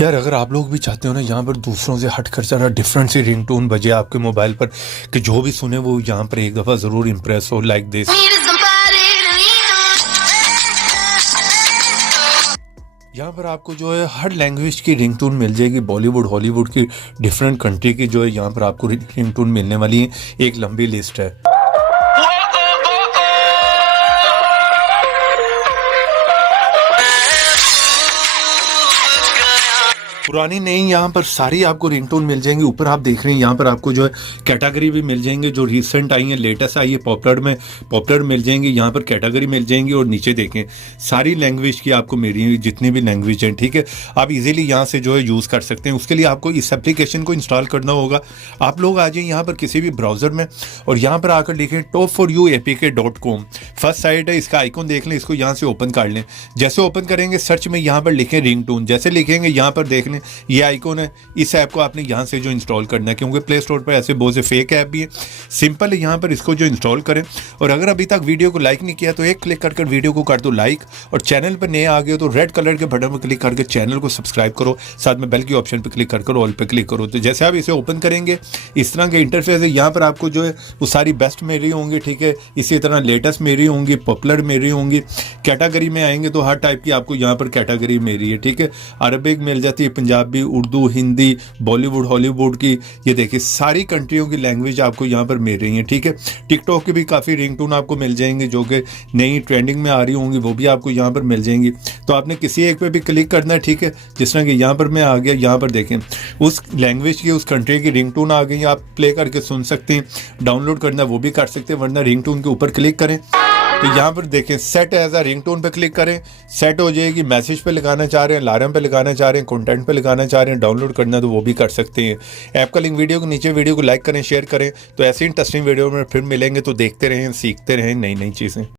यार अगर आप लोग भी चाहते हो ना यहाँ पर दूसरों से हट कर ज़रा डिफरेंट सी रिंगटोन बजे आपके मोबाइल पर कि जो भी सुने वो यहाँ पर एक दफ़ा ज़रूर इम्प्रेस हो लाइक दिस। यहाँ पर आपको जो है हर लैंग्वेज की रिंगटोन मिल जाएगी, बॉलीवुड हॉलीवुड की डिफरेंट कंट्री की जो है यहाँ पर आपको रिंगटोन मिलने वाली है। एक लंबी लिस्ट है। पुरानी नहीं, यहाँ पर सारी आपको रिंगटोन मिल जाएंगी। ऊपर आप देख रहे हैं यहाँ पर आपको जो है कैटेगरी भी मिल जाएंगे, जो रिसेंट आई है लेटेस्ट आई है पॉपुलर मिल जाएंगी। यहाँ पर कैटेगरी मिल जाएंगी और नीचे देखें सारी लैंग्वेज की आपको मेरी जितनी भी लैंग्वेज हैं, ठीक है, आप इजीली यहाँ से जो है यूज़ कर सकते हैं। उसके लिए आपको इस एप्लीकेशन को इंस्टॉल करना होगा। आप लोग आ जाइए यहाँ पर किसी भी ब्राउज़र में और यहाँ पर आकर लिखें top4uapk.com। फर्स्ट साइट है, इसका आइकॉन देख लें, इसको यहाँ से ओपन कर लें। जैसे ओपन करेंगे सर्च में यहाँ पर लिखें रिंगटोन, जैसे लिखेंगे यहाँ पर देख लें ये आइकॉन है। इस ऐप को आपने यहाँ से जो इंस्टॉल करना है, क्योंकि प्ले स्टोर पर ऐसे बहुत से फेक ऐप भी हैं। सिंपल है, यहाँ पर इसको जो इंस्टॉल करें। और अगर अभी तक वीडियो को लाइक नहीं किया तो एक क्लिक कर वीडियो को कर दो लाइक, और चैनल पर नए आ गए हो तो रेड कलर के बटन पर क्लिक करके चैनल को सब्सक्राइब करो, साथ में बेल के ऑप्शन पर क्लिक कर ऑल पर क्लिक करो। तो जैसे आप इसे ओपन करेंगे इस तरह के इंटरफेस है। यहाँ पर आपको जो है वो सारी बेस्ट मेरी होंगी, ठीक है, इसी तरह लेटेस्ट मेरी होंगी, पॉपुलर मेरी होंगी। कैटेगरी में आएंगे तो हर टाइप की आपको यहाँ पर कैटेगरी मेरी है, ठीक है। अरबिक मिल जाती है, पंजाबी, उर्दू, हिंदी, बॉलीवुड हॉलीवुड की, ये देखिए सारी कंट्रियों की लैंग्वेज आपको यहाँ पर मिल रही है, ठीक है। टिकटॉक की भी काफ़ी रिंगटोन आपको मिल जाएंगे जो कि नई ट्रेंडिंग में आ रही होंगी, वो भी आपको यहाँ पर मिल जाएंगी। तो आपने किसी एक पे भी क्लिक करना है, ठीक है। जिस तरह कि यहाँ पर मैं आ गया, यहाँ पर देखें उस लैंग्वेज की उस कंट्री की रिंगटोन आ गई, आप प्ले करके सुन सकते हैं। डाउनलोड करना वो भी कर सकते हैं, वरना रिंगटोन के ऊपर क्लिक करें तो यहाँ पर देखें सेट एज अ रिंगटोन पे क्लिक करें, सेट हो जाएगी। मैसेज पे लगाना चाह रहे हैं, अलार्म पे लगाना चाह रहे हैं, कंटेंट पे लगाना चाह रहे हैं, डाउनलोड करना तो वो भी कर सकते हैं। ऐप का लिंक वीडियो के नीचे, वीडियो को लाइक करें, शेयर करें। तो ऐसी इंटरेस्टिंग वीडियो में फिर मिलेंगे, तो देखते रहें, सीखते रहें नई नई चीज़ें।